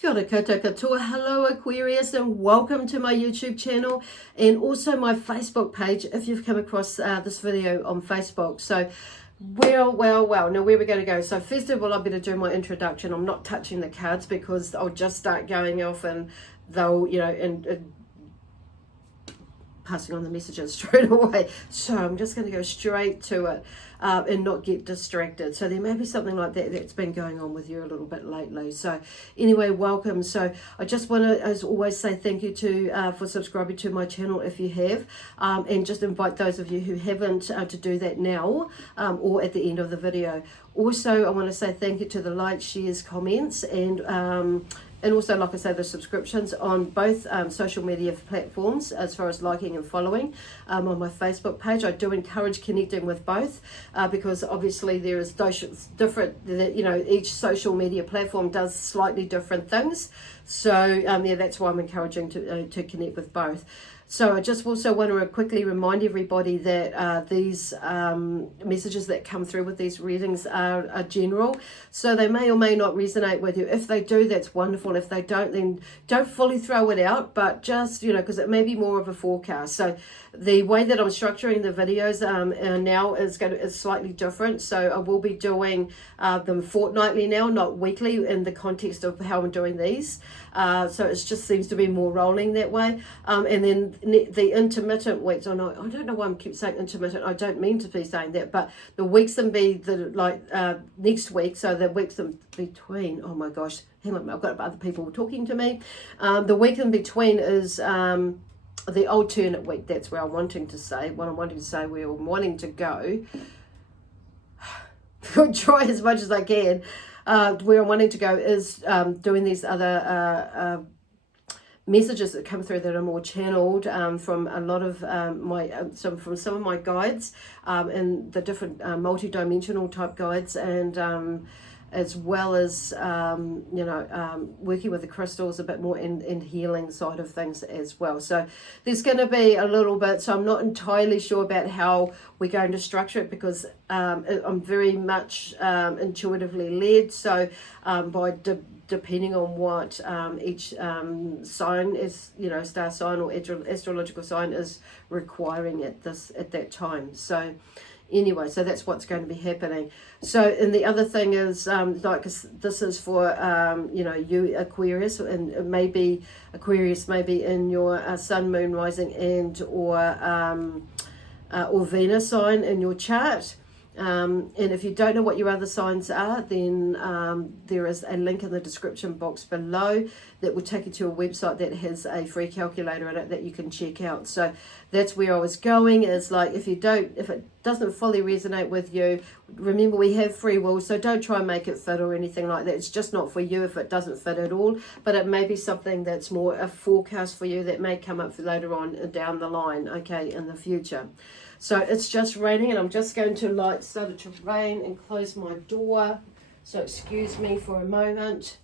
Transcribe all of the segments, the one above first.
Kia ora koutou katoa. Hello Aquarius, and welcome to my YouTube channel and also my Facebook page if you've come across this video on Facebook. So well, now where we're going to go. So first of all, I better do my introduction. I'm not touching the cards because I'll just start going off and they'll, and passing on the messages straight away. So I'm just going to go straight to it and not get distracted. So there may be something like that that's been going on with you a little bit lately. So anyway, welcome. So I just want to, as always, say thank you to for subscribing to my channel if you have, and just invite those of you who haven't to do that now or at the end of the video. Also, I want to say thank you to the likes, shares, comments, and also, like I say, the subscriptions on both social media platforms as far as liking and following on my Facebook page. I do encourage connecting with both because obviously there is different, each social media platform does slightly different things. So yeah, that's why I'm encouraging to connect with both. So I just also want to quickly remind everybody that these messages that come through with these readings are general. So they may or may not resonate with you. If they do, that's wonderful. If they don't, then don't fully throw it out, but just, because it may be more of a forecast. So the way that I'm structuring the videos now is slightly different. So I will be doing them fortnightly now, not weekly, in the context of how I'm doing these. So it just seems to be more rolling that way. And then the intermittent weeks, I don't know why I keep saying intermittent. I don't mean to be saying that, but the weeks and be next week. So the weeks in between. Oh my gosh, hang on, I've got other people talking to me. The week in between is the alternate week. That's where I'm wanting to say. What I'm wanting to say, where I'm wanting to go. I'll try as much as I can. Where I'm wanting to go is doing these other messages that come through that are more channeled from a lot of from some of my guides and the different multi-dimensional type guides, and as well as working with the crystals a bit more in healing side of things as well. So there's going to be a little bit, so I'm not entirely sure about how we're going to structure it because I'm very much intuitively led. So depending on what each sign is, star sign or astrological sign is requiring at that time. So anyway, so that's what's going to be happening. So, and the other thing is, this is for, you Aquarius, and maybe Aquarius maybe in your sun, moon, rising, and or Venus sign in your chart. And if you don't know what your other signs are, then there is a link in the description box below that will take you to a website that has a free calculator in it that you can check out. So that's where I was going, is like if it doesn't fully resonate with you, remember we have free will, so don't try and make it fit or anything like that. It's just not for you if it doesn't fit at all, but it may be something that's more a forecast for you that may come up later on down the line, okay, in the future. So it's just raining, and I'm just going to start to rain and close my door. So excuse me for a moment.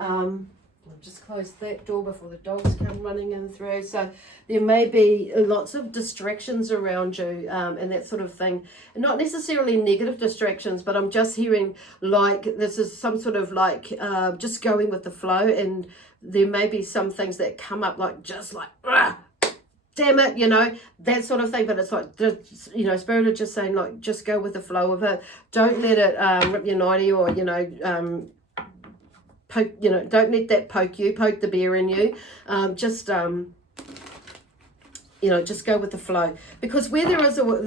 I'll just close that door before the dogs come running in through. So there may be lots of distractions around you and that sort of thing. Not necessarily negative distractions, but I'm just hearing this is some sort of just going with the flow, and there may be some things that come up damn it, that sort of thing. But it's Spirit is just saying, just go with the flow of it. Don't let it rip your nightie or, poke, don't let that poke the bear in you. Just go with the flow, because where there is a will,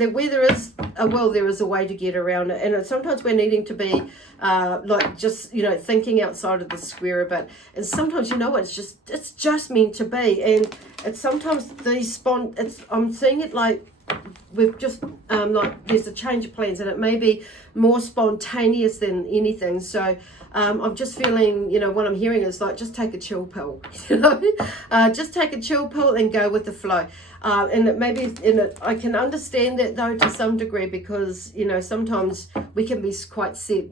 there is a way to get around it. And sometimes we're needing to be thinking outside of the square a bit. And sometimes it's just meant to be. And it's sometimes I'm seeing it we've just there's a change of plans, and it may be more spontaneous than anything. So I'm just feeling, what I'm hearing is just take a chill pill, just take a chill pill and go with the flow. And it maybe I can understand that though to some degree, because sometimes we can be quite set,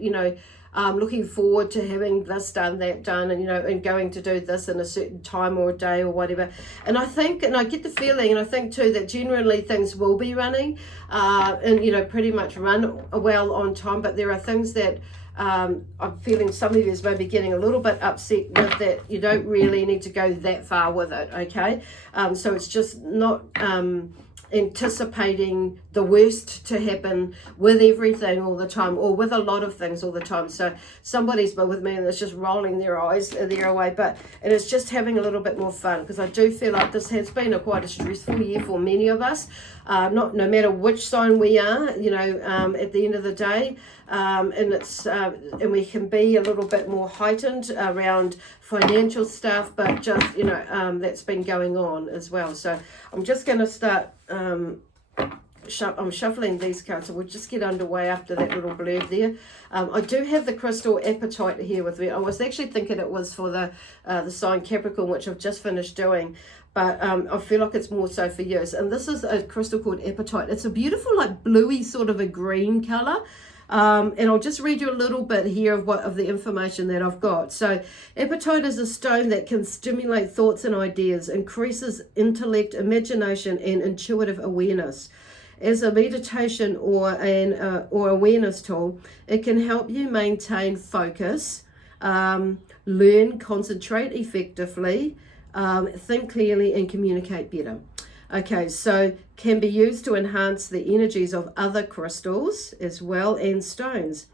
looking forward to having this done, that done, and and going to do this in a certain time or a day or whatever. And I think, and I get the feeling, and I think too, that generally things will be running and pretty much run well on time, but there are things that I'm feeling some of you may be getting a little bit upset with that. You don't really need to go that far with it, okay? So it's just not anticipating the worst to happen with everything all the time, or with a lot of things all the time. So somebody's been with me and it's just rolling their eyes their away, and it's just having a little bit more fun, because I do feel like this has been quite a stressful year for many of us, no matter which sign we are, you know, at the end of the day. And it's and we can be a little bit more heightened around financial stuff, but just, you know, that's been going on as well. So I'm just going to start I'm shuffling these cards, so we'll just get underway after that little blurb there. I do have the crystal apatite here with me. I was actually thinking it was for the sign Capricorn, which I've just finished doing, but I feel like it's more so for yours. And this is a crystal called apatite. It's a beautiful, like, bluey sort of a green color. And I'll just read you a little bit here of the information that I've got. So apatite is a stone that can stimulate thoughts and ideas, increases intellect, imagination, and intuitive awareness. As a meditation or awareness tool, it can help you maintain focus, learn, concentrate effectively, think clearly, and communicate better. Okay, so can be used to enhance the energies of other crystals as well, and stones.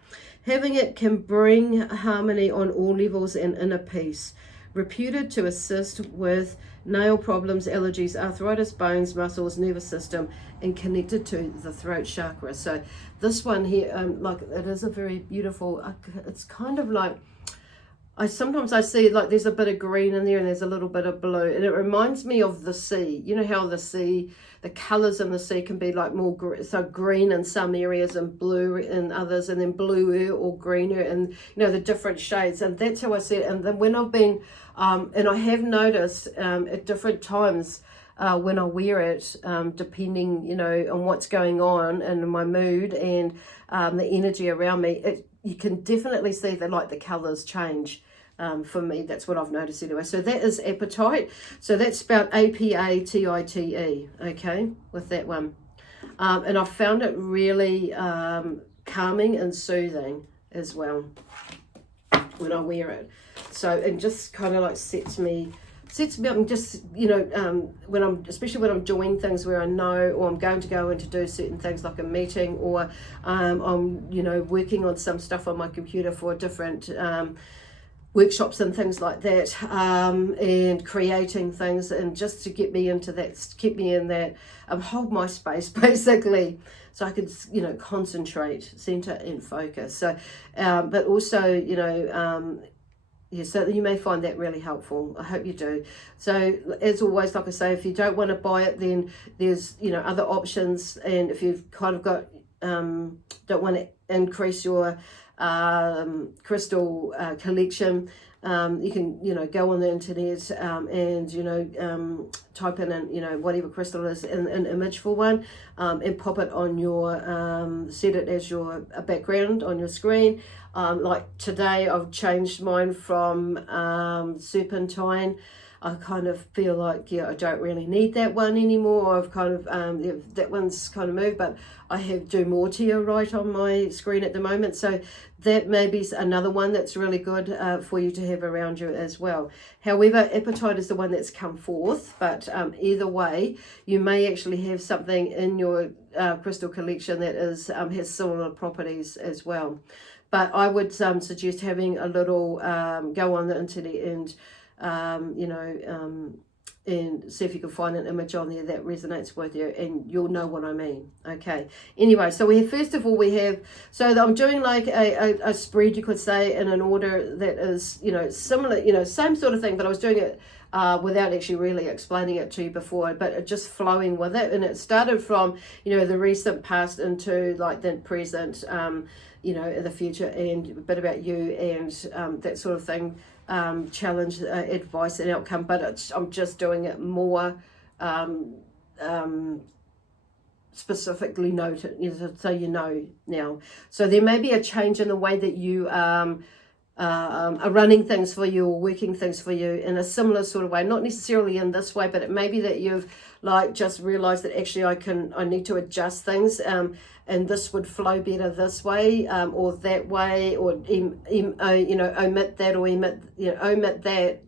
Having it can bring harmony on all levels and inner peace. Reputed to assist with nail problems, allergies, arthritis, bones, muscles, nervous system, and connected to the throat chakra. So this one here, like, it is a very beautiful, it's kind of like, sometimes I see like there's a bit of green in there and there's a little bit of blue, and it reminds me of the sea. You know how the sea, the colors in the sea can be like more so green in some areas and blue in others, and then bluer or greener, and, you know, the different shades. And that's how I see it. And then when I've been and I have noticed at different times when I wear it, depending, you know, on what's going on and my mood and the energy around me, you can definitely see that, like, the colors change. For me, that's what I've noticed anyway. So that is apatite. So that's spelled apatite, okay, with that one. And I found it really calming and soothing as well when I wear it. So it just kind of like sets me up, and just, you know, especially when I'm doing things where I know, or I'm going to go in to do certain things like a meeting, or I'm, you know, working on some stuff on my computer for different workshops and things like that, and creating things, and just to get me into that, keep me in that, hold my space basically, so I could, you know, concentrate, center, and focus. So but also, you know, yeah, so you may find that really helpful. I hope you do. So as always, like I say, if you don't want to buy it, then there's, you know, other options. And if you've kind of got don't want to increase your crystal collection, you can, you know, go on the internet and, you know, type in, you know, whatever crystal is in an image for one, and pop it on your set it as your background on your screen. Like today I've changed mine from serpentine. I kind of feel like, yeah, I don't really need that one anymore. I've kind of, that one's kind of moved, but I have Dumotia right on my screen at the moment. So that may be another one that's really good for you to have around you as well. However, apatite is the one that's come forth, but either way, you may actually have something in your crystal collection that is has similar properties as well. But I would suggest having a little go on the internet and you know, and see if you can find an image on there that resonates with you, and you'll know what I mean. Okay, anyway, so first of all we have, so I'm doing like a spread, you could say, in an order that is, you know, similar, you know, same sort of thing, but I was doing it without actually really explaining it to you before, but just flowing with it. And it started from, you know, the recent past into like the present, you know, the future, and a bit about you and that sort of thing, challenge, advice, and outcome. But I'm just doing it more specifically noted, you know, so you know now. So there may be a change in the way that you are running things for you or working things for you in a similar sort of way, not necessarily in this way, but it may be that you've like just realized that actually I need to adjust things, and this would flow better this way, or that way, or omit that, or omit that,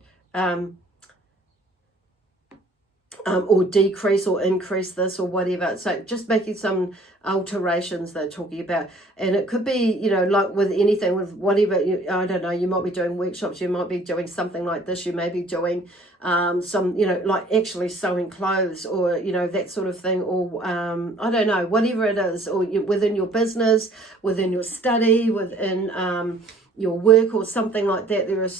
or decrease or increase this or whatever. So just making some alterations they're talking about. And it could be, like with anything, with whatever, I don't know, you might be doing workshops, you might be doing something like this, you may be doing some, like actually sewing clothes, or, that sort of thing, or I don't know, whatever it is, or within your business, within your study, within your work or something like that. There is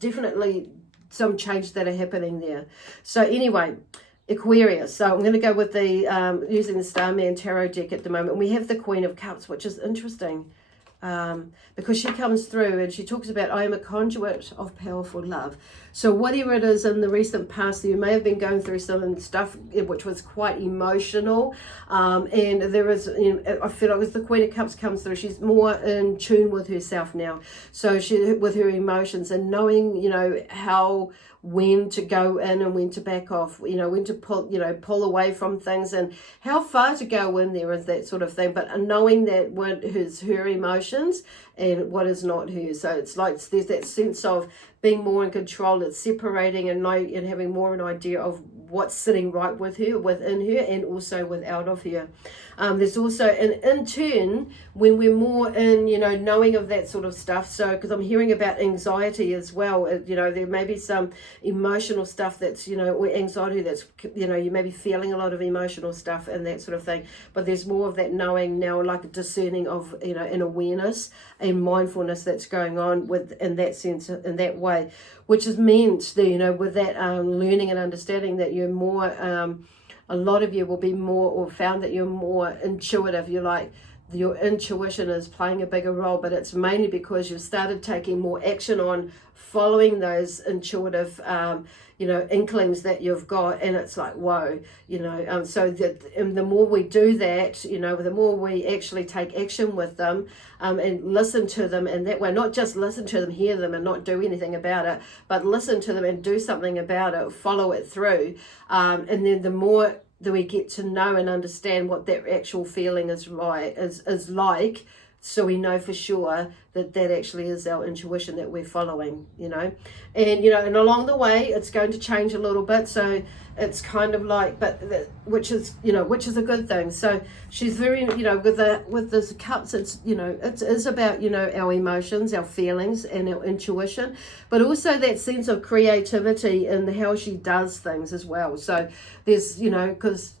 definitely some change that are happening there. So anyway, Aquarius. So I'm going to go with the using the Starman Tarot deck at the moment. We have the Queen of Cups, which is interesting because she comes through and she talks about, I am a conduit of powerful love. So whatever it is in the recent past, you may have been going through some stuff which was quite emotional, and there is, I feel like as the Queen of Cups comes through, she's more in tune with herself now. So she, with her emotions, and knowing, when to go in and when to back off, when to pull away from things, and how far to go in there, is that sort of thing. But knowing that what is her emotions and what is not hers. So it's like there's that sense of being more in control. It's separating and having more an idea of what's sitting right with her, within her, and also without of her. There's also, and in turn, when we're more in, knowing of that sort of stuff. So, because I'm hearing about anxiety as well, there may be some emotional stuff that's, or anxiety that's, you may be feeling a lot of emotional stuff and that sort of thing. But there's more of that knowing now, like a discerning of, an awareness and mindfulness that's going on in that sense, in that way, which is meant, with that learning and understanding that you're more, a lot of you will be more, or found that you're more intuitive. Your intuition is playing a bigger role, but it's mainly because you've started taking more action on following those intuitive, inklings that you've got, and it's like, whoa, so that, and the more we do that, the more we actually take action with them, and listen to them in that way, not just listen to them, hear them, and not do anything about it, but listen to them and do something about it, follow it through, and then the more that we get to know and understand what that actual feeling is like, so we know for sure that actually is our intuition that we're following, and and along the way it's going to change a little bit. So it's kind of like, which is a good thing. So she's very, with this cups, it's, it is about, our emotions, our feelings, and our intuition, but also that sense of creativity in how she does things as well. So there's, because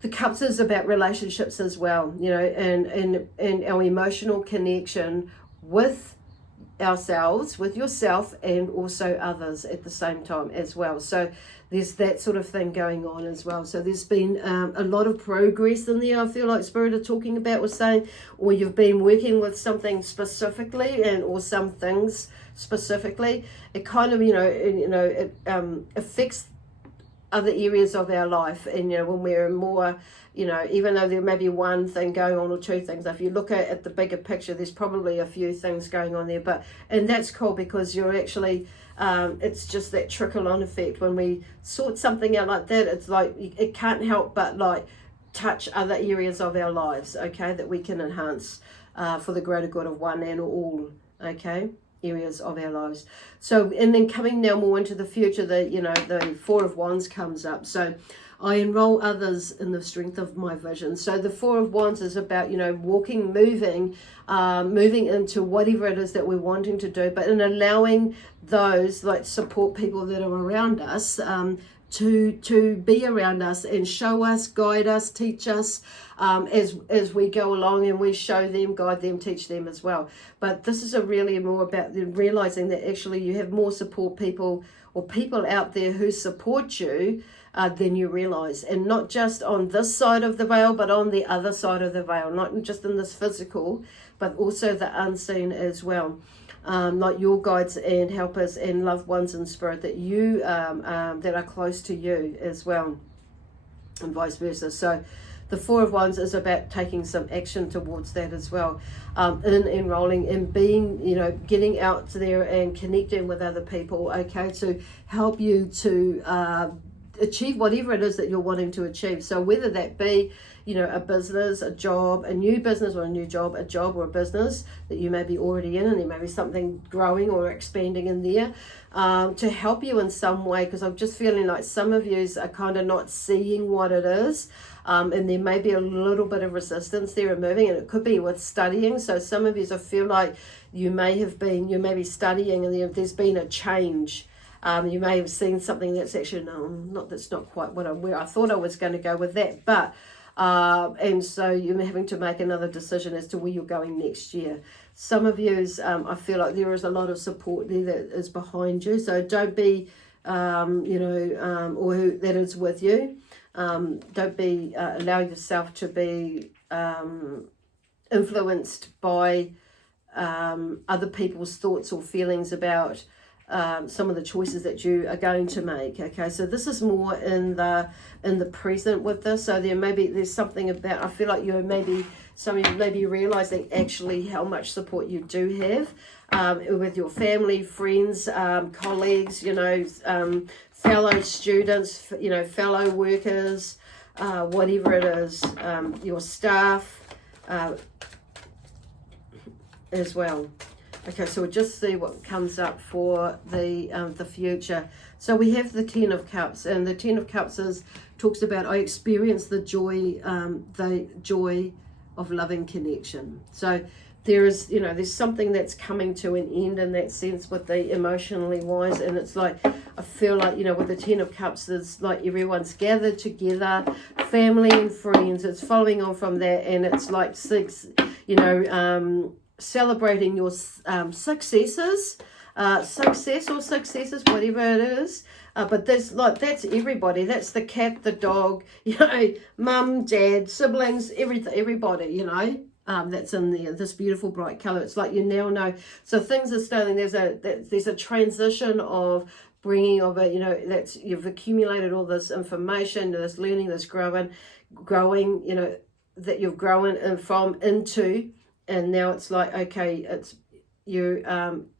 the cups is about relationships as well, and our emotional connection with ourselves, with yourself, and also others at the same time as well. So there's that sort of thing going on as well. So there's been a lot of progress in there, I feel like Spirit are talking about, or saying, or you've been working with something specifically, or some things specifically. It kind of, it affects other areas of our life, and when we're more, even though there may be one thing going on or two things, if you look at the bigger picture, there's probably a few things going on there. And that's cool, because you're actually, it's just that trickle-on effect. When we sort something out like that, it's like it can't help but like touch other areas of our lives, okay, that we can enhance for the greater good of one and all, okay, areas of our lives. So, and then coming now more into the future, the Four of Wands comes up. So I enroll others in the strength of my vision. So the Four of Wands is about, walking, moving into whatever it is that we're wanting to do, but in allowing those like support people that are around us to be around us and show us, guide us, teach us as we go along, and we show them, guide them, teach them as well. But this is really more about realizing that actually you have more support people, or people out there who support you than you realize, and not just on this side of the veil, but on the other side of the veil, not just in this physical, but also the unseen as well. Like your guides and helpers and loved ones in spirit that you that are close to you as well, and vice versa. So the Four of Wands is about taking some action towards that as well, in enrolling and being, getting out there and connecting with other people, okay, to help you to achieve whatever it is that you're wanting to achieve. So whether that be, you know, a business, a job, a new business or a new job, a job or a business that you may be already in, and there may be something growing or expanding in there, to help you in some way, because I'm just feeling like some of you are kind of not seeing what it is. And there may be a little bit of resistance there in moving, and it could be with studying. So some of you, I feel like you may be studying and there's been a change. You may have seen something that's actually, that's not quite where I thought I was going to go with that. But, and so you're having to make another decision as to where you're going next year. Some of you, I feel like there is a lot of support there that is behind you. So don't be, or who that is with you. Don't be, allow yourself to be influenced by other people's thoughts or feelings about some of the choices that you are going to make. Okay, so this is more in the present with this. So there's something about, I feel like some of you maybe realizing actually how much support you do have with your family, friends, colleagues, fellow students, fellow workers, whatever it is, your staff as well. Okay, so we'll just see what comes up for the future. So we have the Ten of Cups, and the Ten of Cups talks about, I experience the joy of loving connection. So there's something that's coming to an end in that sense with the emotionally wise, and it's like, I feel like, with the Ten of Cups, there's like everyone's gathered together, family and friends, it's following on from that, and it's like celebrating your successes, whatever it is. But that's everybody. That's the cat, the dog, mum, dad, siblings, everybody, that's in there, this beautiful bright color. It's like you now know. So things are starting, there's a transition of bringing of it, that's, you've accumulated all this information, this learning, this growing, that you've grown from into, and now it's like, okay, it's you're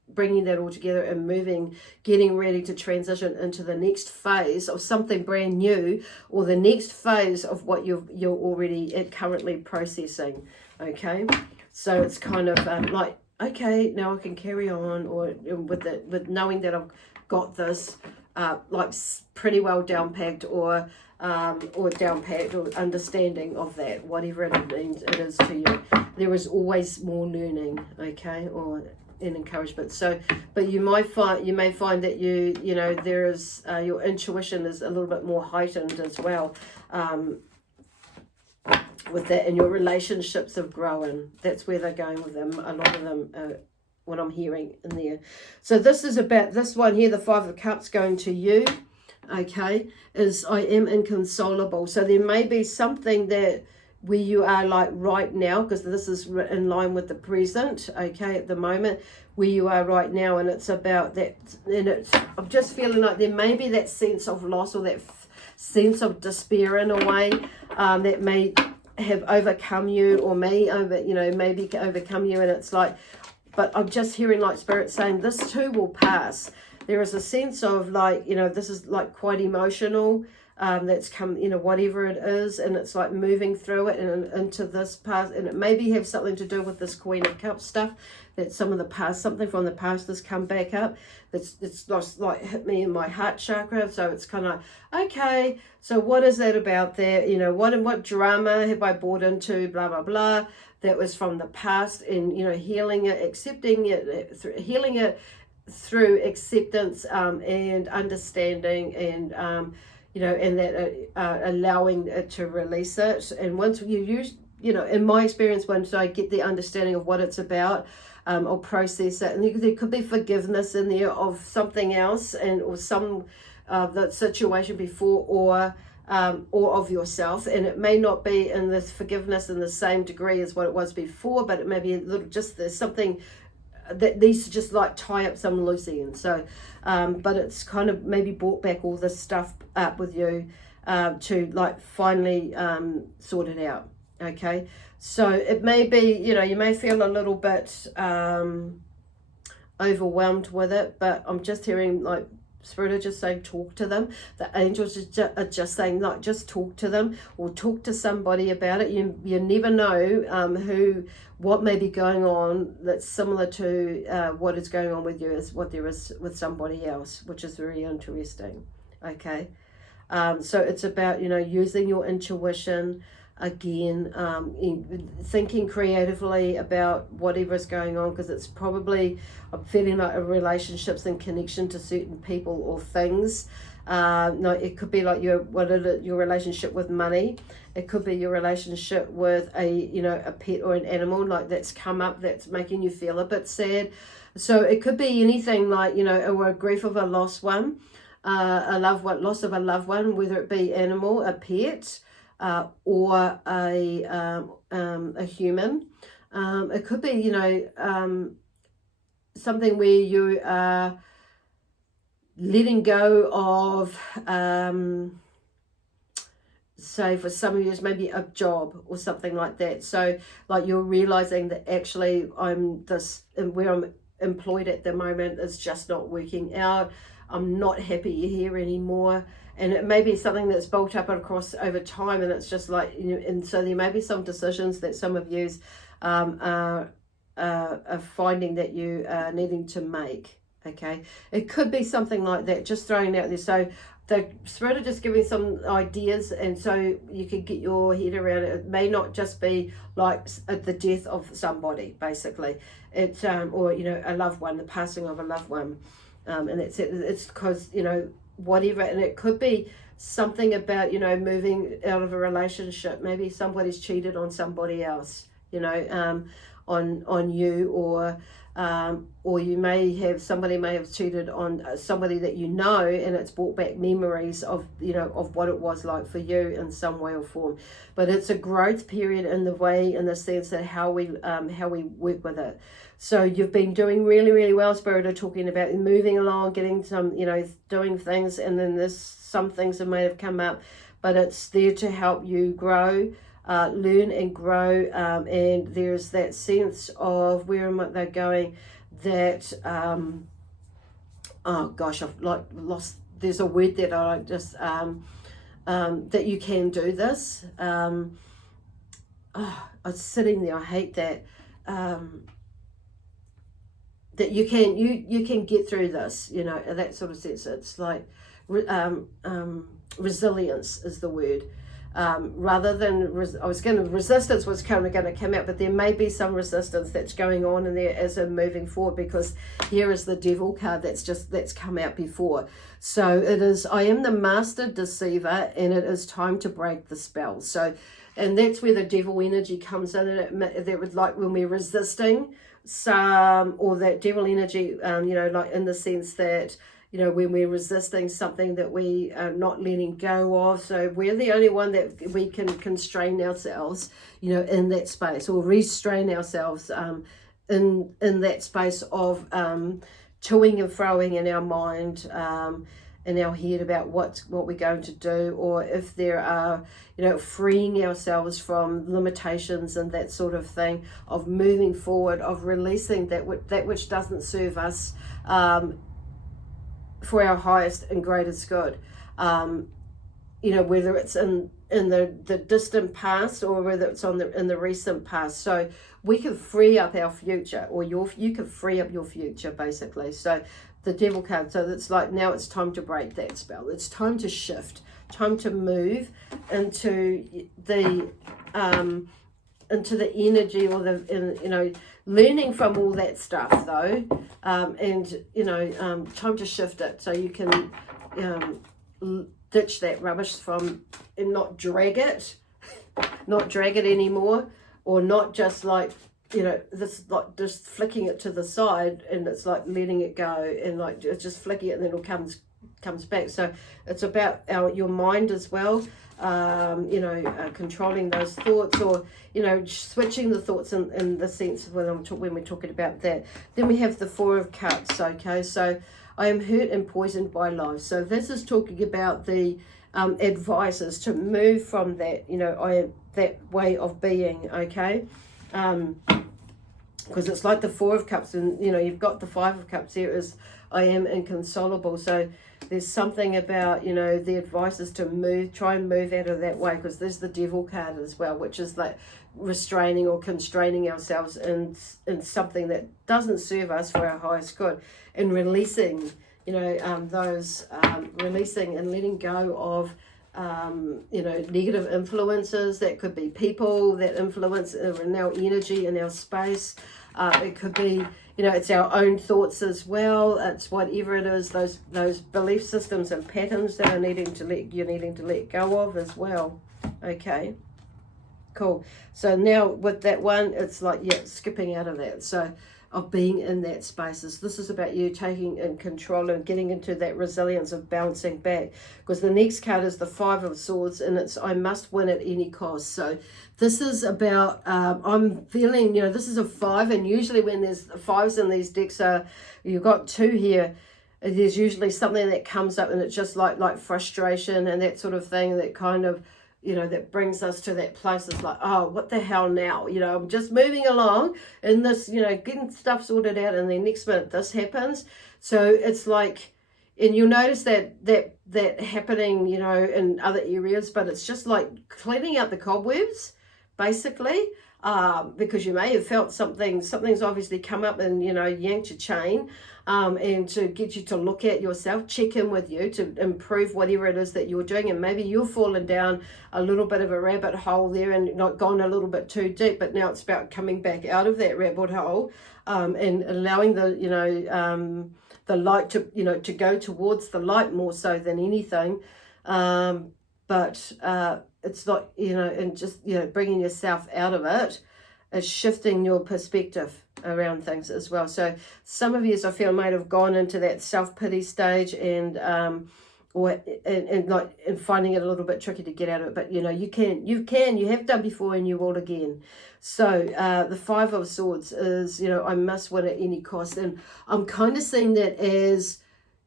bringing that all together and moving, getting ready to transition into the next phase of something brand new, or the next phase of what you're already currently processing. Okay, so it's kind of like, okay, now I can carry on, or with knowing that I've got this like pretty well down packed, or understanding of that, whatever it means it is to you. There is always more learning, okay, or an encouragement. So, but you may find that there is your intuition is a little bit more heightened as well. With that, and your relationships have grown. That's where they're going with them. A lot of them, what I'm hearing in there. So this is about this one here, the Five of Cups, going to you. Okay, is I am inconsolable. So there may be something that where you are like right now, because this is in line with the present. Okay, at the moment where you are right now, and it's about that. And I'm just feeling like there may be that sense of loss, or that sense of despair in a way, that may have overcome you, or maybe overcome you, and it's like, but I'm just hearing like Spirit saying this too will pass. There is a sense of like, this is like quite emotional, that's come, whatever it is, and it's like moving through it and into this past, and it maybe have something to do with this Queen of Cups stuff, that something from the past has come back up. It's just like hit me in my heart chakra. So it's kind of like, okay, so what is that about there? What drama have I bought into? Blah blah blah. That was from the past, and healing it, accepting it, healing it through acceptance and understanding, and and that allowing it to release it. And once you use, in my experience, once I get the understanding of what it's about, I'll process it, and there could be forgiveness in there of something else, or some the situation before, or of yourself, and it may not be in this forgiveness in the same degree as what it was before, but it may be a little, just there's something that needs to just like tie up some loose ends. So but it's kind of maybe brought back all this stuff up with you to like finally sort it out. Okay, so it may be, you may feel a little bit overwhelmed with it, but I'm just hearing like Spirit are just saying talk to them. The angels are just saying, like, just talk to them or talk to somebody about it. You never know what may be going on that's similar to what is going on with you is what there is with somebody else, which is very interesting. Okay, so it's about, you know, using your intuition again, thinking creatively about whatever is going on, because it's probably, I'm feeling like a relationships and connection to certain people or things. No, it could be like your relationship with money. It could be your relationship with a pet or an animal, like that's come up that's making you feel a bit sad. So it could be anything, like, you know, or a grief of a lost one, loss of a loved one, whether it be animal, a pet, or a human. It could be, you know, something where you are letting go of, say for some of you, maybe a job or something like that. So like you're realizing that actually where I'm employed at the moment is just not working out. I'm not happy here anymore. And it may be something that's built up across over time, and it's just like, you know, and so there may be some decisions that some of you are finding that you are needing to make. Okay, it could be something like that, just throwing it out there. So the Spirit are just giving some ideas, and so you can get your head around it. It may not just be like the death of somebody, basically. It's or, you know, a loved one, the passing of a loved one, and that's it. It's because, you know, whatever, and it could be something about, you know, moving out of a relationship. Maybe somebody's cheated on somebody else, you know, on you, or you may have, somebody may have cheated on somebody that you know, and it's brought back memories of, you know, of what it was like for you in some way or form. But it's a growth period in the sense that how we work with it. So you've been doing really, really well. Spirit are talking about moving along, getting some, you know, doing things, and then there's some things that may have come up, but it's there to help you grow, learn and grow, and there's that sense of where they're going, that oh gosh, I've like lost, there's a word that I just that you can do this. I was sitting there, I hate that. That you can get through this, you know, that sort of sense. It's like resilience is the word. Rather than, resistance was kind of going to come out, but there may be some resistance that's going on in there as I'm moving forward, because here is the Devil card that's come out before. So it is, I am the master deceiver, and it is time to break the spell. So, and that's where the Devil energy comes in, and that was like when we're resisting some, or that Devil energy, you know, like in the sense that, you know, when we're resisting something that we are not letting go of. So we're the only one that we can constrain ourselves, you know, in that space, or restrain ourselves in that space of toing and froing in our mind, in our head about what we're going to do, or if there are, you know, freeing ourselves from limitations and that sort of thing, of moving forward, of releasing that which doesn't serve us, for our highest and greatest good, you know, whether it's in the distant past, or whether it's in the recent past. So we can free up our future, or you can free up your future, basically. So the Devil card, so it's like, now it's time to break that spell. It's time to shift, time to move into the energy, or you know, learning from all that stuff though, and you know, time to shift it so you can ditch that rubbish from, and not drag it anymore, or not just like, you know, this, like just flicking it to the side, and it's like letting it go, and like just flicking it, and then it comes back. So it's about your mind as well, you know, controlling those thoughts, or, you know, switching the thoughts in the sense of when we're talking about that. Then we have the Four of Cups. Okay, so I am hurt and poisoned by life. So this is talking about the advices to move from that, you know, that way of being. Okay, because it's like the Four of Cups, and you know, you've got the Five of Cups here is I am inconsolable. So there's something about, you know, the advice is to try and move out of that way, because there's the devil card as well, which is like restraining or constraining ourselves in something that doesn't serve us for our highest good, and releasing, you know, releasing and letting go of, you know, negative influences. That could be people that influence in our energy, in our space. It could be, you know, it's our own thoughts as well. It's whatever it is, those belief systems and patterns that you're needing to let go of as well. Okay, cool. So now with that one, it's like, yeah, skipping out of that. So of being in that spaces. This is about you taking in control and getting into that resilience of bouncing back. Because the next card is the Five of Swords, and it's I must win at any cost. So this is about, I'm feeling, you know, this is a 5, and usually when there's 5s in these decks, you've got 2 here, there's usually something that comes up, and it's just like frustration and that sort of thing that kind of, you know, that brings us to that place. It's like, oh, what the hell now? You know, I'm just moving along in this, you know, getting stuff sorted out, and then next minute this happens. So it's like, and you'll notice that happening, you know, in other areas, but it's just like cleaning out the cobwebs, basically, because you may have felt something's obviously come up and, you know, yanked your chain. And to get you to look at yourself, check in with you to improve whatever it is that you're doing. And maybe you've fallen down a little bit of a rabbit hole there and not gone a little bit too deep, but now it's about coming back out of that rabbit hole, and allowing the, you know, the light to, you know, to go towards the light more so than anything. But it's not, you know, and just, you know, bringing yourself out of it is shifting your perspective around things as well. So some of you, I feel, might have gone into that self-pity stage and finding it a little bit tricky to get out of it. But you know, you have done before, and you will again. So the Five of Swords is, you know, I must win at any cost, and I'm kind of seeing that as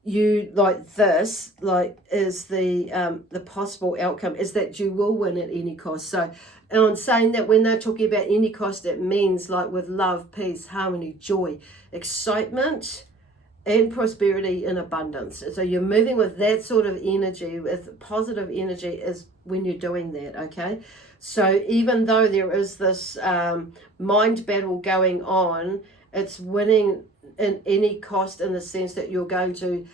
you, like this, like is the possible outcome is that you will win at any cost. So, and I'm saying that when they're talking about any cost, it means like with love, peace, harmony, joy, excitement, and prosperity in abundance. So you're moving with that sort of energy, with positive energy, is when you're doing that. Okay, so even though there is this mind battle going on, it's winning in any cost, in the sense that you're going to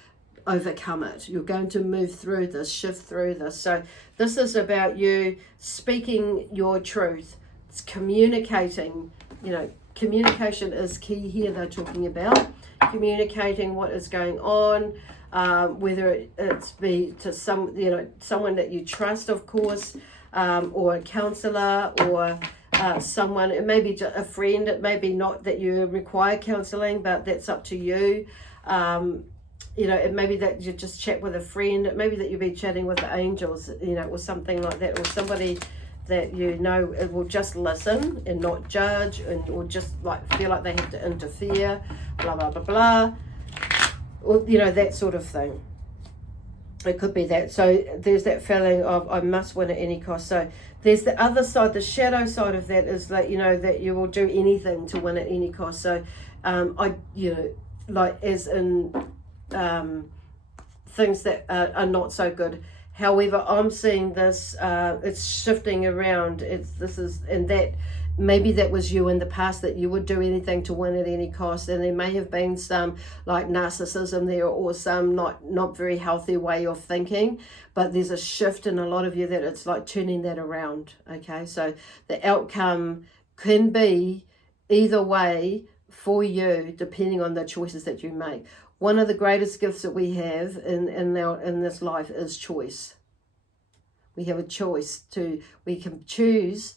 overcome it. You're going to move through this, shift through this. So this is about you speaking your truth. It's communicating, you know, communication is key here. They're talking about communicating what is going on, whether it's be to someone that you trust, of course, or a counselor, or someone, it may be a friend, it may be not that you require counseling, but that's up to you. You know, it may be that you just chat with a friend, it may be that you'll be chatting with the angels, you know, or something like that, or somebody that you know will just listen and not judge, or just like feel like they have to interfere, blah blah blah blah, or you know, that sort of thing. It could be that. So there's that feeling of I must win at any cost. So there's the other side, the shadow side of that is that, you know, that you will do anything to win at any cost. So you know, like as in things that are not so good. However, I'm seeing this, it's shifting around. And that maybe that was you in the past, that you would do anything to win at any cost, and there may have been some like narcissism there, or some not very healthy way of thinking, but there's a shift in a lot of you that it's like turning that around. Okay, so the outcome can be either way for you, depending on the choices that you make. One of the greatest gifts that we have in this life is choice. We have a choice we can choose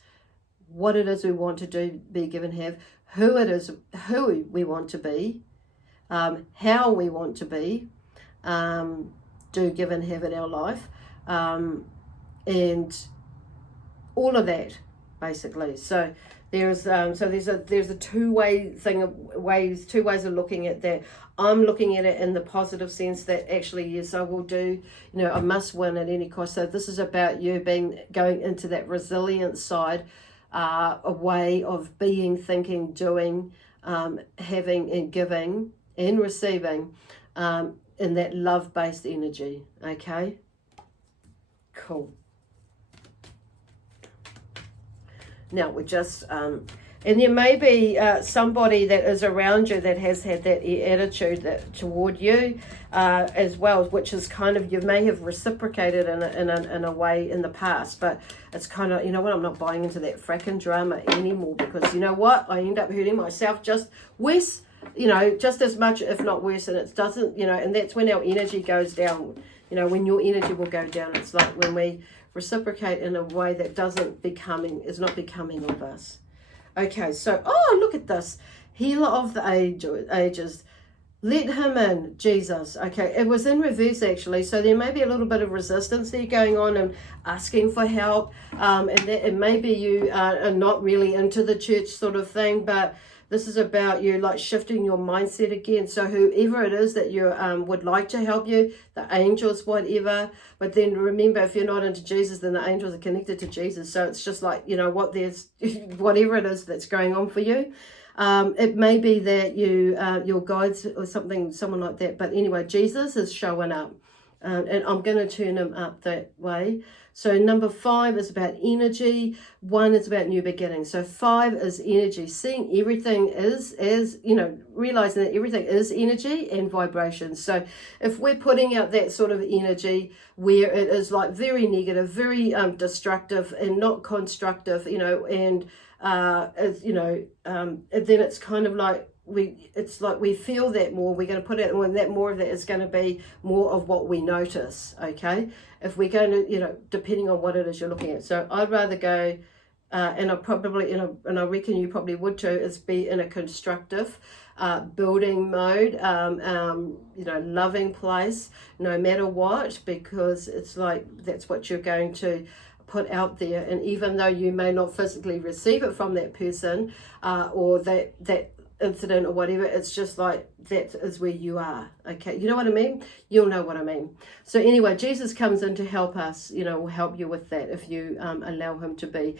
what it is we want to do, be, give, and have, who we want to be, how we want to be, do, give, and have in our life, and all of that, basically. So there's a two-way thing, two ways of looking at that. I'm looking at it in the positive sense that actually, yes, I will do, you know, I must win at any cost. So this is about you going into that resilient side, a way of being, thinking, doing, having and giving and receiving, in that love-based energy, okay? Cool. Now we're just, and there may be somebody that is around you that has had that attitude toward you as well, which is kind of, you may have reciprocated in a way in the past, but it's kind of, you know what, I'm not buying into that fracking drama anymore, because you know what, I end up hurting myself just worse, you know, just as much, if not worse, and it doesn't, you know, and that's when our energy goes down, you know, when your energy will go down. It's like when we reciprocate in a way that is not becoming of us. Okay, so, oh, look at this. Healer of the ages. Let him in, Jesus. Okay, it was in reverse actually, so there may be a little bit of resistance there going on and asking for help. And that it may be you are not really into the church sort of thing, but this is about you like shifting your mindset again. So whoever it is that you would like to help you, the angels, whatever. But then remember, if you're not into Jesus, then the angels are connected to Jesus. So it's just like, you know what, there's whatever it is that's going on for you. It may be that you your guides or someone like that. But anyway, Jesus is showing up. And I'm going to turn him up that way. So number 5 is about energy. 1 is about new beginnings. So 5 is energy. Seeing everything is, as, you know, realizing that everything is energy and vibration. So if we're putting out that sort of energy where it is like very negative, very destructive and not constructive, you know, and, you know, then it's kind of like, it's like we feel that more, we're going to put it, and that more of that is going to be more of what we notice, okay? If we're going to, you know, depending on what it is you're looking at. So I'd rather go, and I probably, and I reckon you probably would too, is be in a constructive building mode, you know, loving place, no matter what, because it's like that's what you're going to put out there. And even though you may not physically receive it from that person or that incident or whatever, it's just like that is where you are, okay? You know what I mean? You'll know what I mean. So anyway, Jesus comes in to help us, you know, will help you with that if you allow him to be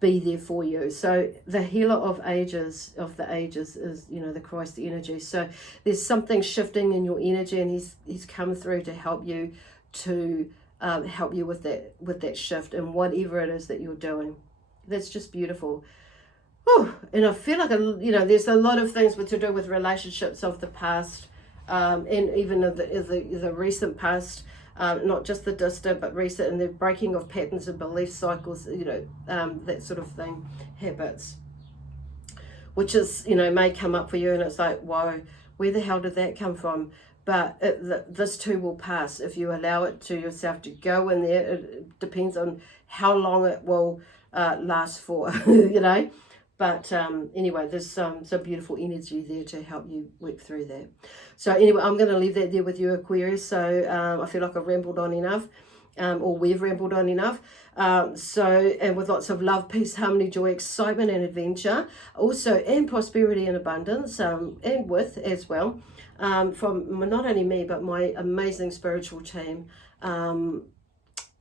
there for you. So the healer of the ages is, you know, the Christ energy. So there's something shifting in your energy, and he's come through to help you with that shift and whatever it is that you're doing. That's just beautiful. Oh, and I feel like, you know, there's a lot of things to do with relationships of the past, and even the recent past, not just the distant, but recent, and the breaking of patterns and belief cycles, you know, that sort of thing, habits, which is, you know, may come up for you, and it's like, whoa, where the hell did that come from? But this too will pass if you allow it to yourself to go in there. It depends on how long it will last for, you know. But anyway, there's some beautiful energy there to help you work through that. So anyway, I'm going to leave that there with you, Aquarius. So I feel like I've rambled on enough, or we've rambled on enough. And with lots of love, peace, harmony, joy, excitement, and adventure. Also, and prosperity and abundance, and with as well, from not only me, but my amazing spiritual team,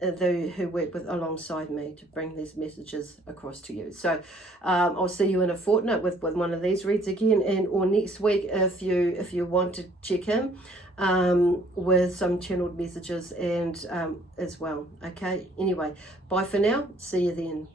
who work alongside me to bring these messages across to you. So I'll see you in a fortnight with one of these reads again, or next week if you want to check in with some channeled messages and as well. Okay, anyway, bye for now. See you then.